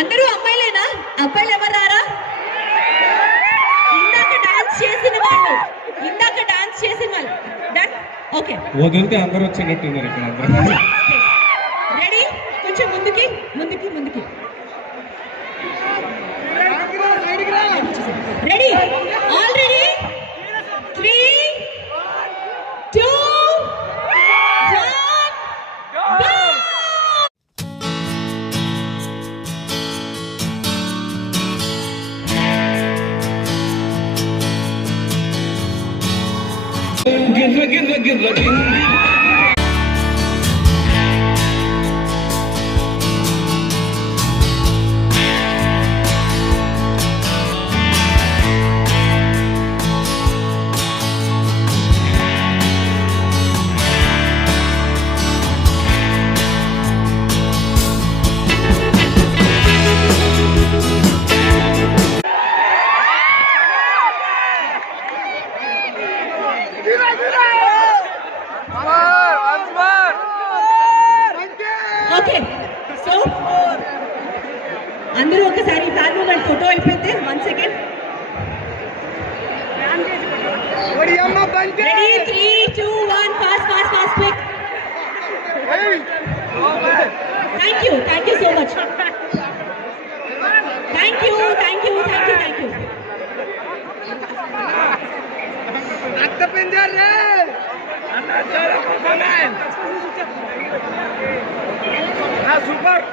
అందరూ అమ్మాయిలేనా? అబ్బాయిలు ఎవరు రారా? ఇందాక డాన్స్ చేసిన వాళ్ళు డన్. ఓకే, వదిలితే అందరూ వచ్చినట్టున్నారు ఇక్కడ అందరూ. రెడీ? కొంచెం ముందుకి. Ready? All ready? 3, 2, 1 go! Okay, so అందరూ ఒకసారి ఫ్లాగ్ మూమెంట్ ఫోటో అయిపోతే 1 second. Ready? 3, 2, 1 fast quick. Thank you so much. Thank you. Super.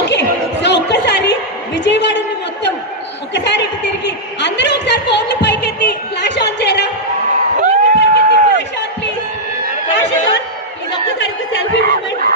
Okay, so ఒక్కసారి విజయవాడని మొత్తం ఒక్కసారి ఇటు తిరిగి అందరూ ఒకసారి ఫోన్లు పైకెత్తి ఫ్లాష్ ఆన్ చేయరా? Flash on please. ఒక్కసారి సెల్ఫీ మూమెంట్.